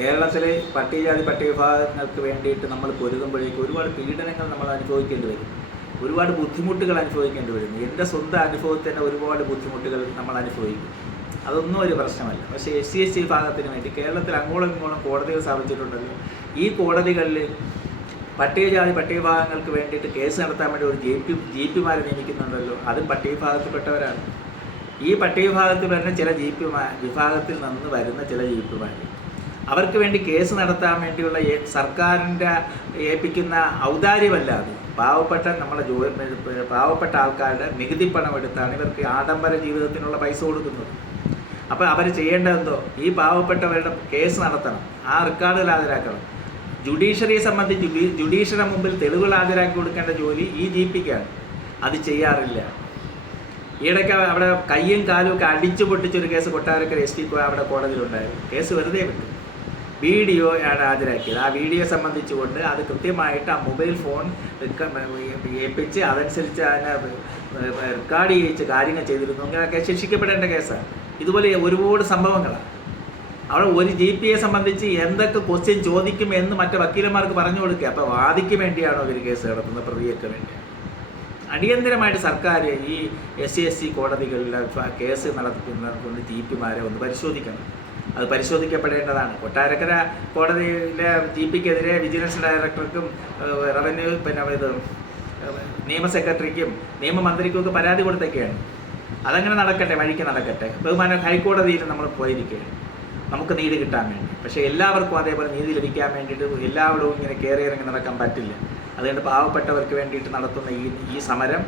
കേരളത്തിലെ പട്ടികജാതി പട്ടികവിഭാഗങ്ങൾക്ക് വേണ്ടിയിട്ട് നമ്മൾ പൊരുതുമ്പോഴേക്കും ഒരുപാട് പീഡനങ്ങൾ നമ്മൾ അനുഭവിക്കേണ്ടി വരും, ഒരുപാട് ബുദ്ധിമുട്ടുകൾ അനുഭവിക്കേണ്ടി വരുന്നു. എൻ്റെ സ്വന്തം അനുഭവത്തിൽ തന്നെ ഒരുപാട് ബുദ്ധിമുട്ടുകൾ നമ്മൾ അനുഭവിക്കും. അതൊന്നും ഒരു പ്രശ്നമല്ല. പക്ഷേ SC വിഭാഗത്തിന് വേണ്ടി കേരളത്തിൽ അങ്ങോളം ഇങ്ങോളം കോടതികൾ സ്ഥാപിച്ചിട്ടുണ്ടല്ലോ. ഈ കോടതികളിൽ പട്ടികജാതി പട്ടികവിഭാഗങ്ങൾക്ക് വേണ്ടിയിട്ട് കേസ് നടത്താൻ വേണ്ടി ഒരു GP-മാരെ നിയമിക്കുന്നുണ്ടല്ലോ. അതും പട്ടികവിഭാഗത്തിൽപ്പെട്ടവരാണ്. ഈ പട്ടികവിഭാഗത്തിൽ വരുന്ന ചില വിഭാഗത്തിൽ നിന്ന് വരുന്ന ചില GP-മാർ അവർക്ക് വേണ്ടി കേസ് നടത്താൻ വേണ്ടിയുള്ള സർക്കാരിൻ്റെ ഏൽപ്പിക്കുന്ന ഔദാര്യമല്ലാതെ പാവപ്പെട്ട ആൾക്കാരുടെ നികുതി പണം എടുത്താണ് ഇവർക്ക് ആഡംബര ജീവിതത്തിനുള്ള പൈസ കൊടുക്കുന്നത്. അപ്പോൾ അവർ ചെയ്യേണ്ടതെന്തോ ഈ പാവപ്പെട്ടവരുടെ കേസ് നടത്തണം, ആ റെക്കോർഡുകൾ ഹാജരാക്കണം. ജുഡീഷ്യറിയെ സംബന്ധിച്ച് ജുഡീഷ്യറിയുടെ മുമ്പിൽ തെളിവുകൾ ഹാജരാക്കി കൊടുക്കേണ്ട ജോലി ഈ GP-ക്കാണ്. അത് ചെയ്യാറില്ല. ഈയിടയ്ക്ക് അവിടെ കയ്യും കാലും ഒക്കെ അടിച്ചു പൊട്ടിച്ചൊരു കേസ് കൊട്ടാരക്കര ST അവിടെ കോടതിയിലുണ്ടായിരുന്നു. കേസ് വെറുതെ വിട്ടു. വീഡിയോ ആണ് ഹാജരാക്കിയത്. ആ വീഡിയോ സംബന്ധിച്ചുകൊണ്ട് അത് കൃത്യമായിട്ട് ആ മൊബൈൽ ഫോൺ ഏൽപ്പിച്ച് അതനുസരിച്ച് അതിനെ റെക്കോർഡ് ചെയ്യിച്ച് കാര്യങ്ങൾ ചെയ്തിരുന്നു. അങ്ങനെയൊക്കെ ശിക്ഷിക്കപ്പെടേണ്ട കേസാണ്. ഇതുപോലെ ഒരുപാട് സംഭവങ്ങളാണ്. അവിടെ ഒരു GP-യെ സംബന്ധിച്ച് എന്തൊക്കെ ക്വസ്റ്റ്യൻ ചോദിക്കും എന്ന് മറ്റു വക്കീലന്മാർക്ക് പറഞ്ഞു കൊടുക്കുക. അപ്പോൾ വാദിക്ക് വേണ്ടിയാണോ ഇവർ കേസ് നടത്തുന്നത്? പ്രതിയൊക്കെ വേണ്ടിയാണ്. അടിയന്തരമായിട്ട് സർക്കാർ ഈ SC കോടതികളിൽ കേസ് നടത്തുന്ന GP-മാരെ ഒന്ന് പരിശോധിക്കണം. അത് പരിശോധിക്കപ്പെടേണ്ടതാണ്. കൊട്ടാരക്കര കോടതിയിലെ GP-ക്കെതിരെ വിജിലൻസ് ഡയറക്ടർക്കും റവന്യൂ നിയമ സെക്രട്ടറിക്കും നിയമമന്ത്രിക്കും ഒക്കെ പരാതി കൊടുത്തൊക്കെയാണ്. അതങ്ങനെ നടക്കട്ടെ, വഴിക്ക് നടക്കട്ടെ. ബഹുമാന ഹൈക്കോടതിയിൽ നമ്മൾ പോയിരിക്കുകയാണ് നമുക്ക് നീതി കിട്ടാൻ വേണ്ടി. പക്ഷേ എല്ലാവർക്കും അതേപോലെ നീതി ലഭിക്കാൻ വേണ്ടിയിട്ട് എല്ലാവരും ഇങ്ങനെ കയറി ഇറങ്ങി നടക്കാൻ പറ്റില്ല. അതുകൊണ്ട് പാവപ്പെട്ടവർക്ക് വേണ്ടിയിട്ട് നടത്തുന്ന ഈ സമരം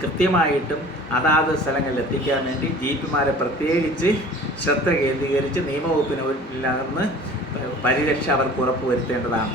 കൃത്യമായിട്ടും അതാത് സ്ഥലങ്ങളിൽ എത്തിക്കാൻ വേണ്ടി GP-മാരെ പ്രത്യേകിച്ച് ശ്രദ്ധ കേന്ദ്രീകരിച്ച് നിയമവകുപ്പിന് പരിരക്ഷ അവർക്ക് ഉറപ്പുവരുത്തേണ്ടതാണ്.